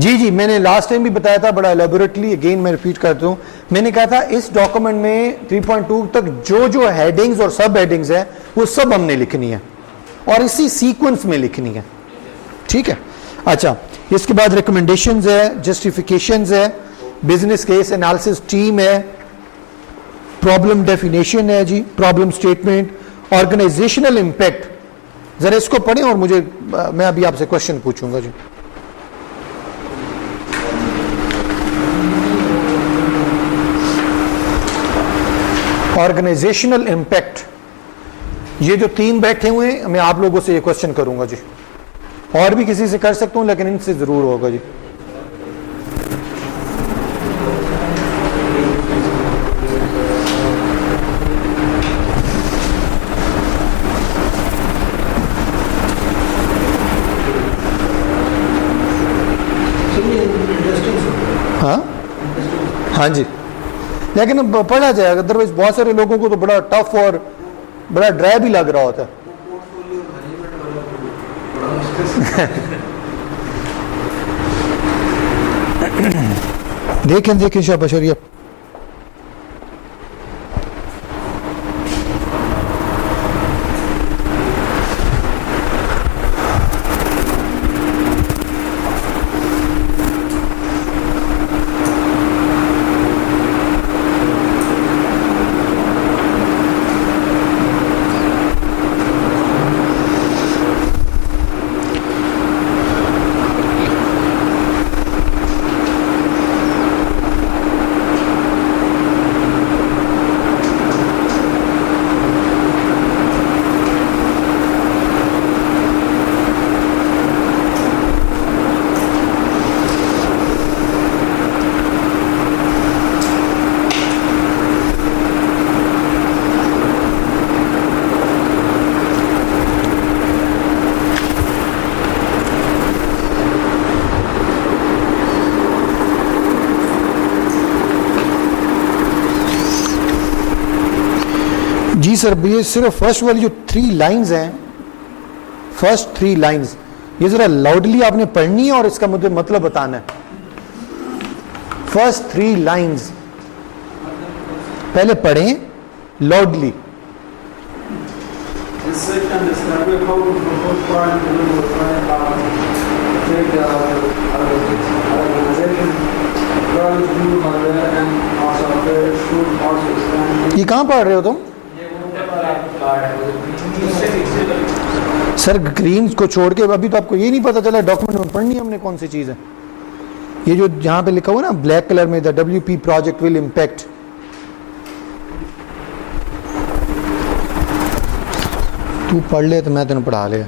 जी जी, मैंने last time भी बताया था बड़ा एलेबोरेटली, अगेन मैं रिपीट करता हूँ। मैंने कहा था इस डॉक्यूमेंट में 3.2 तक जो जो हेडिंग्स और सब हेडिंग्स है वो सब हमने लिखनी है और इसी सीक्वेंस में लिखनी है, ठीक है। अच्छा, इसके बाद रिकमेंडेशंस है, जस्टिफिकेशंस है, बिजनेस केस एनालिसिस टीम है, प्रॉब्लम डेफिनेशन है जी, प्रॉब्लम स्टेटमेंट, ऑर्गेनाइजेशनल इंपैक्ट। जरा इसको पढ़ें और मुझे मैं अभी आपसे क्वेश्चन पूछूंगा जी। ऑर्गेनाइजेशनल इंपैक्ट, ये जो तीन बैठे हुए हैं, मैं आप लोगों से ये क्वेश्चन करूंगा जी, और भी किसी से कर सकता हूं लेकिन इनसे जरूर होगा जी। हाँ हाँ जी, लेकिन अब पढ़ा जाएगा, अदरवाइज बहुत सारे लोगों को तो बड़ा टफ और बड़ा ड्राई भी लग रहा होता है। देखें देखें शाबाश शरीफ। जी सर, ये सिर्फ फर्स्ट वाली जो 3 लाइंस हैं, फर्स्ट 3 लाइंस, ये जरा लाउडली आपने पढ़नी है और इसका मुझे मतलब बताना है। फर्स्ट 3 लाइंस पहले पढ़ें लाउडली। ये कहाँ पढ़ रहे हो तुम? सर ग्रीन को छोड़ के अभी तो आपको ये नहीं पता चला डॉक्यूमेंट में पढ़नी है हमने कौन सी चीज है। ये जो जहां पे लिखा हुआ ना ब्लैक कलर में, the WP project will impact, तू पढ़ ले तो मैं तेन पढ़ा ले।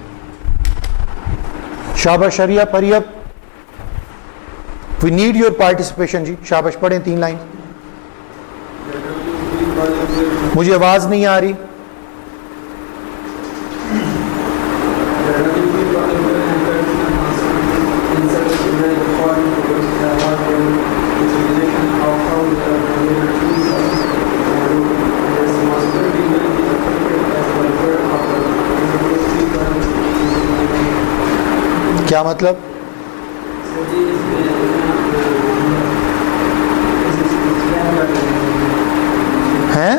शाबाश शरिया परियब, वी नीड योर पार्टिसिपेशन जी। शाबाश, पढ़ें 3 लाइन। मुझे आवाज नहीं आ रही। क्या मतलब? हैं?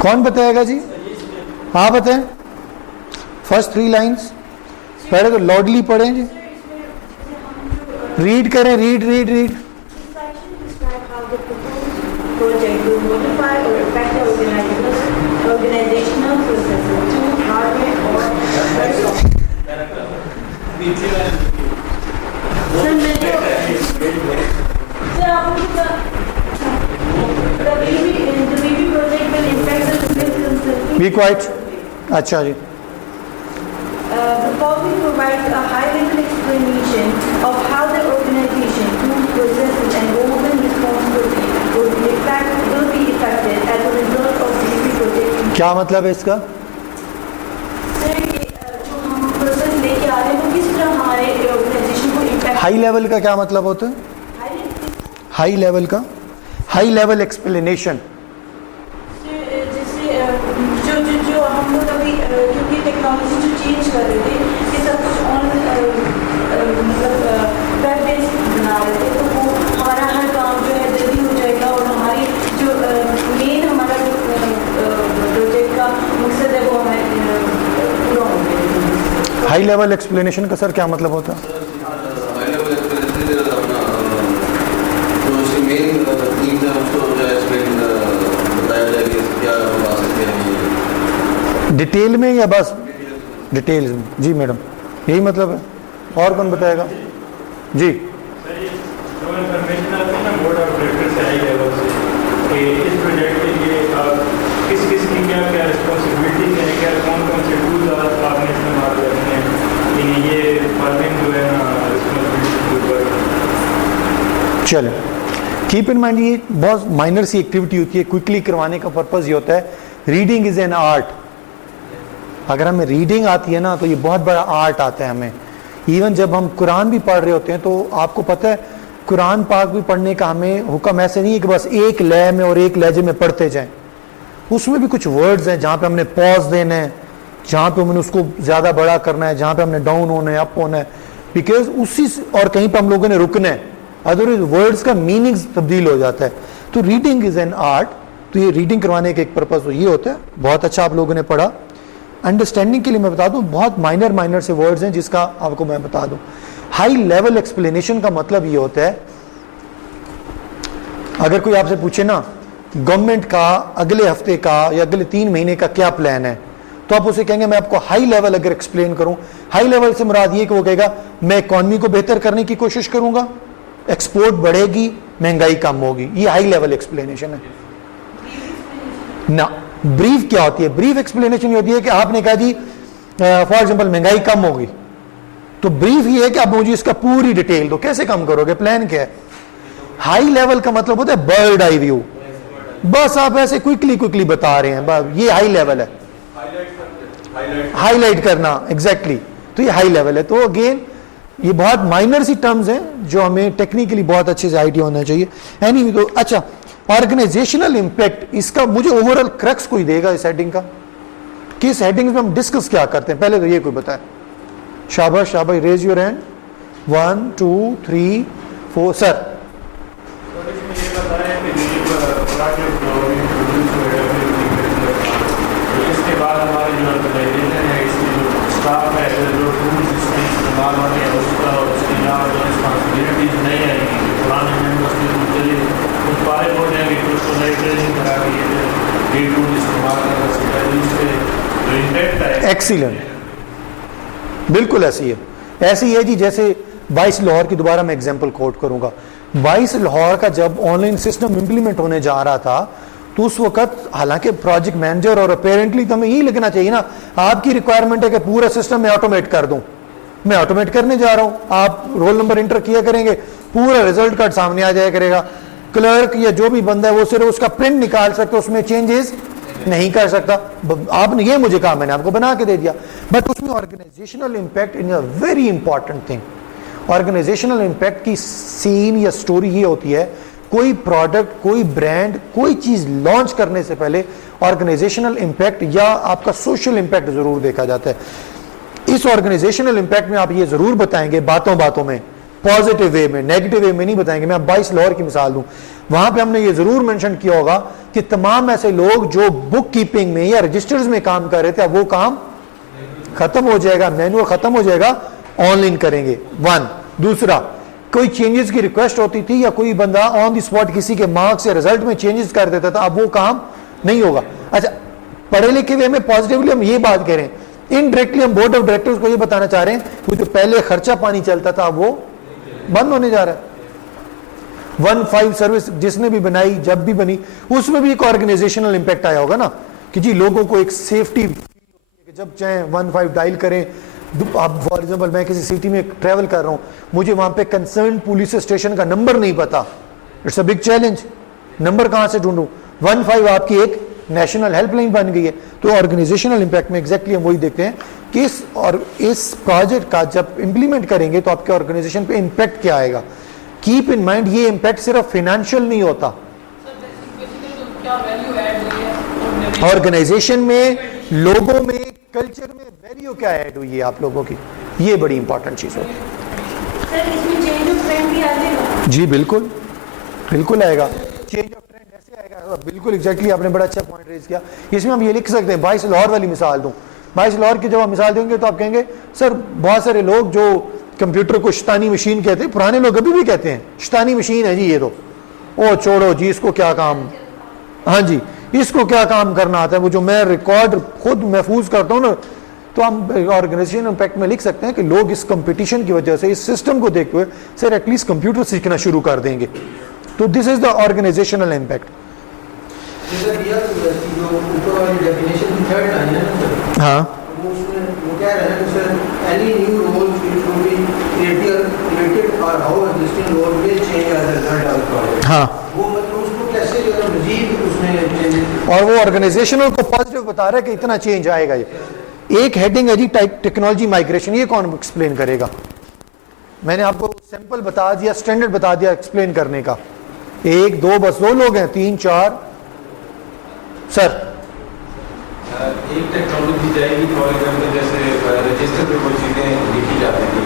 कौन बताएगा जी? हाँ बताएं। फर्स्ट 3 लाइंस पहले तो लाउडली पढ़ें जी, रीड करें, read read read. Be quiet. अच्छा जी। The following provides a high-level explanation of how the organization, tools, processes, and roles and responsibilities will be affected as a result of delivery project. क्या मतलब है इसका? Sir ये जो हम process लेके आ रहे हैं वो किस तरह हमारे ऑर्गेनाइजेशन को इम्पैक्ट। हाई लेवल का क्या मतलब होता है? हाई लेवल का, हाई लेवल एक्सप्लेनेशन। जैसे जो हम लोग अभी क्योंकि टेक्नोलॉजी जो चेंज कर रहे थे, ये सब कुछ मतलब वेब बेस्ड बना रहे थे, तो वो हमारा हर काम जो है जल्दी हो जाएगा और हमारी जो मेन हमारा जो प्रोजेक्ट का मकसद है वो हमें पूरा हो जाएगा। हाई लेवल एक्सप्लेनेशन का सर क्या मतलब होता है? हाई लेवल एक्सप्लेनेशन अपना जो उसके मेन थीम्स है उसको जो एक्सप्लेन बताया जाए कि क्या बता सकते हैं ये डिटेल में या बस डिटेल्स में? जी मैडम, यही मतलब है। और कौन बताएगा? जी सर, ये जो इन्फॉर्मेशन आती है ना बोर्ड ऑफ डायरेक्टर से हाई लेवल से कि इस प्रोजेक्ट के लिए किस किस की क्या क्या रिस्पॉन्सिबिलिटी है, क्या कौन कौन से टूल्स आपने इस्तेमाल करने हैं, कि ये फॉर्मिंग जो है ना रिस्पॉन्सिबिलिटी के ऊपर। चले, कीप इन माइंड ये बहुत माइनर सी एक्टिविटी होती है, क्विकली करवाने का पर्पज ये होता है। Reading is an art. अगर हमें रीडिंग आती है ना तो ये बहुत बड़ा आर्ट आता है हमें। इवन जब हम कुरान भी पढ़ रहे होते हैं तो आपको पता है कुरान पाक भी पढ़ने का हमें हुक्म ऐसे नहीं है कि बस एक लय में और एक लहजे में पढ़ते जाएं। उसमें भी कुछ वर्ड्स हैं जहाँ पे हमने पॉज देना है, जहाँ पे हमने उसको ज़्यादा बड़ा करना है, जहाँ पे हमने डाउन होना है, अप होना है, बिकॉज उसी और कहीं पर हम लोगों ने रुकना है, अदरवाइज वर्ड्स का मीनिंग तब्दील हो जाता है। तो रीडिंग इज एन आर्ट। तो ये रीडिंग करवाने का एक पर्पज तो ये होता है। बहुत अच्छा आप लोगों ने पढ़ा। अंडरस्टैंडिंग के लिए मैं बता दूं, बहुत माइनर से वर्ड्स हैं जिसका आपको मैं बता दूं। हाई लेवल एक्सप्लेनेशन का मतलब ये होता है, अगर कोई आपसे पूछे ना गवर्नमेंट का अगले हफ्ते का या अगले 3 महीने का क्या प्लान है, तो आप उसे कहेंगे मैं आपको हाई लेवल अगर एक्सप्लेन करूं, हाई लेवल से मुराद ये कि वो कहेगा मैं इकॉनमी को बेहतर करने की कोशिश करूंगा, एक्सपोर्ट बढ़ेगी, महंगाई कम होगी। ये हाई लेवल एक्सप्लेनेशन है ना। ब्रीफ क्या होती है? ब्रीफ एक्सप्लेनेशन ये होती है कि आपने कहा जी फॉर एग्जांपल महंगाई कम होगी, तो ब्रीफ ये है कि आप मुझे इसका पूरी डिटेल दो, कैसे कम करोगे, प्लान क्या है। हाई लेवल का मतलब होता है बर्ड आई व्यू, बस आप ऐसे क्विकली बता रहे हैं, ये हाई लेवल है। हाईलाइट करना, एग्जैक्टली तो ये हाई लेवल है। तो अगेन ये बहुत माइनर सी टर्म्स हैं जो हमें टेक्निकली बहुत अच्छे से आइडिया होना चाहिए। एनीवे तो अच्छा, ऑर्गेनाइजेशनल इंपैक्ट, इसका मुझे ओवरऑल क्रक्स कोई देगा इस हेडिंग का, कि इस हेडिंग में हम डिस्कस क्या करते हैं, पहले तो ये कोई बताए। शाबाश शाबाश, रेज योर हैंड। 1 2 3 4 सर। और इसमें ये बताया कि प्रोजेक्ट इसके बाद हमारी जो ऑर्गेनाइजेशन है, इसकी जो स्टाफ है, जो टूल्स इसमें इस्तेमाल होने हैं उसके अलावा जो रिस्पॉन्सिबिलिटीज नहीं आएंगी, पुराने मेम्बर्स के जो चले उस बारे हो जाएंगे, कि उसको नई ट्रेनिंग करा के ये टूल इस्तेमाल करना सीखा, इससे जो इम्पैक्ट है। एक्सीलेंट, बिल्कुल ऐसी है। ऐसी है जी जैसे 22 लाहौर की दोबारा मैं एग्जांपल कोट करूंगा। 22 लाहौर का जब ऑनलाइन सिस्टम इंप्लीमेंट होने जा रहा था तो उस वक्त हालांकि प्रोजेक्ट मैनेजर और अपेरेंटली तो हमें यही लिखना चाहिए ना, आपकी रिक्वायरमेंट है कि पूरा सिस्टम मैं ऑटोमेट कर दूं, मैं ऑटोमेट करने जा रहा हूं, आप रोल नंबर इंटर किया करेंगे, पूरा रिजल्ट कार्ड सामने आ जाया करेगा। क्लर्क या जो भी बंदा है वो सिर्फ उसका प्रिंट निकाल सकता, उसमें चेंजेस नहीं कर सकता। आपने ये मुझे कहा, मैंने आपको बना के दे दिया। बट उसमें organisational impact in a very important thing. Organisational impact की सीन या स्टोरी ये होती है, कोई प्रोडक्ट, कोई ब्रांड, कोई चीज लॉन्च करने से पहले ऑर्गेनाइजेशनल इंपैक्ट या आपका सोशल इंपैक्ट जरूर देखा जाता है। इस ऑर्गेनाइजेशनल इंपैक्ट में आप ये जरूर बताएंगे बातों बातों में, पॉजिटिव वे में, नेगेटिव वे में नहीं बताएंगे। मैं 22 लाहौर की मिसाल दूं, वहां पे हमने ये जरूर मेंशन किया होगा कि तमाम ऐसे लोग जो बुक कीपिंग में या रजिस्टर्स में काम कर रहे थे, अब वो काम खत्म हो जाएगा, मैनुअल खत्म हो जाएगा, ऑनलाइन करेंगे। 1 दूसरा, कोई चेंजेस की रिक्वेस्ट होती थी या कोई बंदा ऑन द स्पॉट किसी के मार्क्स या रिजल्ट में चेंजेस कर देता था, अब वो काम नहीं होगा। अच्छा, पढ़े लिखे वे में पॉजिटिवली हम ये बात करें, इनडायरेक्टली हम बोर्ड ऑफ डायरेक्टर्स को ये बताना चाह रहे हैं कि जो पहले खर्चा पानी चलता था वो बंद होने जा रहा है। 1.5 सर्विस जिसने भी बनाई, जब भी बनी, उसमें भी एक ऑर्गेनाइजेशनल इंपैक्ट आया होगा ना, कि जी लोगों को एक सेफ्टी, जब चाहे 1.5 डायल करें। अब फॉर एग्जाम्पल मैं किसी सिटी में ट्रैवल कर रहा हूं, मुझे वहां पे कंसर्न पुलिस स्टेशन का नंबर नहीं पता, it's a big challenge, number कहां से ढूंढूं। 1.5 आपकी एक नेशनल हेल्पलाइन बन गई है। तो ऑर्गेनाइजेशनल इंपैक्ट में एग्जैक्टली हम वही देखते हैं कि इस प्रोजेक्ट का जब इंप्लीमेंट करेंगे तो आपके ऑर्गेनाइजेशन पे इंपैक्ट क्या आएगा। कीप इन माइंड, ये इंपैक्ट सिर्फ फाइनेंशियल नहीं होता। सर ऑर्गेनाइजेशन में, लोगों में, कल्चर में वैल्यू क्या ऐड हुई है आप लोगों की, ये बड़ी इंपॉर्टेंट चीज होती है। सर इसमें चेंज ऑफ ट्रेंड भी आ जाएगा? जी बिल्कुल, बिल्कुल आएगा। चेंज ऑफ ट्रेंड ऐसे आएगा, बिल्कुल एग्जैक्टली आपने बड़ा अच्छा पॉइंट रेज किया। इसमें हम ये लिख सकते हैं, 22 लाहौर वाली मिसाल दूं। 22 लाहौर की जब आप मिसाल देंगे तो आप कहेंगे सर बहुत सारे लोग जो कंप्यूटर को शैतानी मशीन कहते हैं, पुराने लोग अभी भी कहते हैं शैतानी मशीन है जी ये तो, ओ छोड़ो जी इसको क्या काम, हाँ जी इसको क्या काम करना आता है, वो जो मैं रिकॉर्ड खुद महफूज करता हूँ ना, तो हम ऑर्गेनाइजेशन इम्पैक्ट में लिख सकते हैं कि लोग इस कंपटीशन की वजह से, इस सिस्टम को देखते हुए सर एटलीस्ट कंप्यूटर सीखना शुरू कर देंगे। तो this is the organisational impact. जैसे भैया जो ऊपर वाली डेफिनेशन की थर्ड लाइन है ना सर, हाँ वो उसमें वो कह रहे हैं कि sir any new roles which will be created और how existing role will change as a result of project. हाँ, वो मतलब उसको कैसे जो है मजीद उसमें चेंजेस, और वो ऑर्गेनाइजेशनल को पॉजिटिव बता रहा है कि इतना चेंज आएगा। ये एक हेडिंग है जी टेक्नोलॉजी माइग्रेशन, ये कौन एक्सप्लेन करेगा? मैंने आपको सैंपल बता दिया, स्टैंडर्ड बता दिया एक्सप्लेन करने का। एक दो बस दो लोग हैं, 3 4 सर। एक टेक्नोलॉजी जाएगी, फॉर एग्जाम्पल जैसे रजिस्टर पे कोई चीज़ें लिखी जाती थी,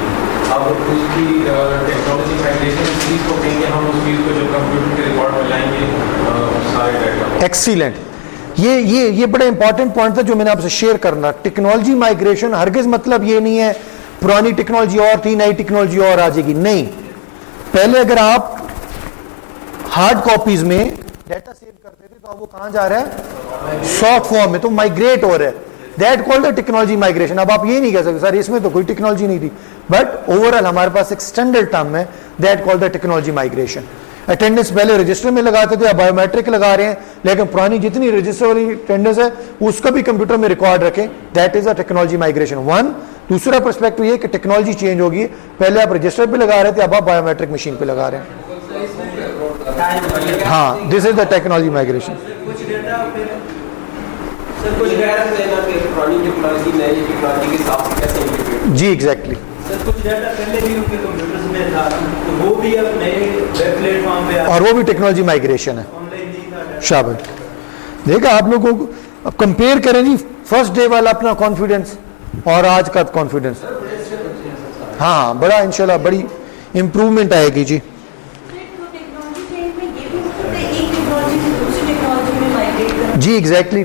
अब उसकी टेक्नोलॉजी माइग्रेशन इस चीज़ को कहेंगे हम, उस चीज़ को जब कंप्यूटर के रिकॉर्ड में लाएंगे सारे डाटा। एक्सीलेंट, ये बड़ा इंपॉर्टेंट पॉइंट था जो मैंने आपसे शेयर करना। टेक्नोलॉजी माइग्रेशन हरगिज मतलब ये नहीं है पुरानी टेक्नोलॉजी और थी नई टेक्नोलॉजी और आ जाएगी, नहीं। पहले अगर आप हार्ड कॉपीज में डाटा सेव करते थे तो अब वो कहां जा रहा है? सॉफ्ट फॉर्म में, तो माइग्रेट हो रहा है। That called the technology migration. अब आप ये नहीं कह सकते सर इसमें तो कोई टेक्नोलॉजी नहीं थी, बट ओवरऑल हमारे पास एक स्टैंडर्ड टर्म है, that called the technology migration. Attendance पहले रजिस्टर में लगाते थे, अब बायोमेट्रिक लगा रहे हैं, लेकिन पुरानी जितनी रजिस्टर वाली अटेंडेंस है उसका भी कंप्यूटर में रिकॉर्ड रखें, that is a technology migration. One, दूसरा पर्सपेक्टिव ये कि टेक्नोलॉजी चेंज होगी, पहले आप रजिस्टर पे लगा रहे थे, अब आप बायोमेट्रिक मशीन पे लगा रहे हैं। हाँ, this is the technology migration. कुछ डाटा लेना कि पुरानी टेक्नोलॉजी नई टेक्नोलॉजी के साथ कैसे इंटीग्रेट। जी एग्जैक्टली। सर कुछ डाटा पहले भी उनके कंप्यूटर्स में था, तो वो भी अब नए वेब प्लेटफॉर्म पे और वो भी टेक्नोलॉजी माइग्रेशन है। ऑनलाइन नहीं था। शाबाश, देखा आप लोगों को। अब कंपेयर करें जी फर्स्ट डे वाला अपना कॉन्फिडेंस और आज का कॉन्फिडेंस, हाँ बड़ा इंशाल्लाह बड़ी इंप्रूवमेंट आएगी जी। जी एग्जैक्टली।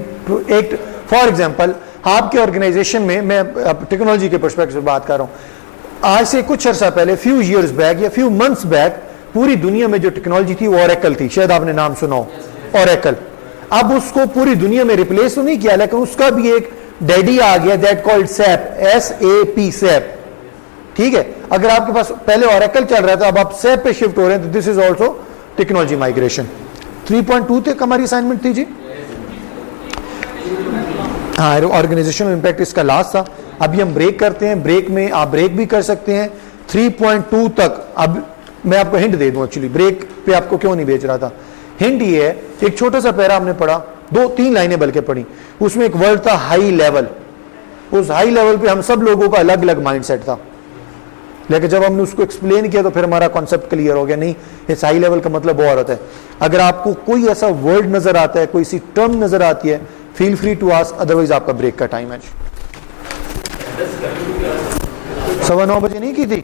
एक फॉर एग्जांपल आपके ऑर्गेनाइजेशन में, मैं टेक्नोलॉजी के पर्सपेक्टिव से बात कर रहा हूं, आज से कुछ अर्सा पहले, फ्यू ईयर्स बैक या फ्यू मंथ्स बैक, पूरी दुनिया में जो टेक्नोलॉजी थी वो ओरेकल थी, शायद आपने नाम सुना हो, ओरेकल। अब उसको पूरी दुनिया में रिप्लेस तो नहीं किया, लेकिन उसका भी एक डैडी आ गया, that called SAP, SAP, SAP. ठीक है, अगर आपके पास पहले ओरेकल चल रहा था, अब आप सैप पे शिफ्ट हो रहे हैं, तो this is also technology migration. 3.2 तक हमारी असाइनमेंट थी जी। हाँ, ऑर्गेनाइजेशनल इम्पैक्ट इसका लास्ट था। अभी हम ब्रेक करते हैं, ब्रेक में आप ब्रेक भी कर सकते हैं 3.2 तक। अब मैं आपको हिंट दे दूं, एक्चुअली ब्रेक पे आपको क्यों नहीं भेज रहा था। हिंट ये है, एक छोटा सा पैरा हमने पढ़ा, 2-3 लाइनें बल्कि पढ़ी, उसमें एक वर्ड था हाई लेवल। उस हाई लेवल पे हम सब लोगों का अलग अलग माइंडसेट था, लेकिन जब हमने उसको एक्सप्लेन किया तो फिर हमारा कॉन्सेप्ट क्लियर हो गया। नहीं, इस हाई लेवल का मतलब वो होता है। अगर आपको कोई ऐसा वर्ड नजर आता है, कोई सी टर्म नजर आती है, feel free to ask, otherwise आपका ब्रेक का टाइम है। 9:15 बजे नहीं की थी।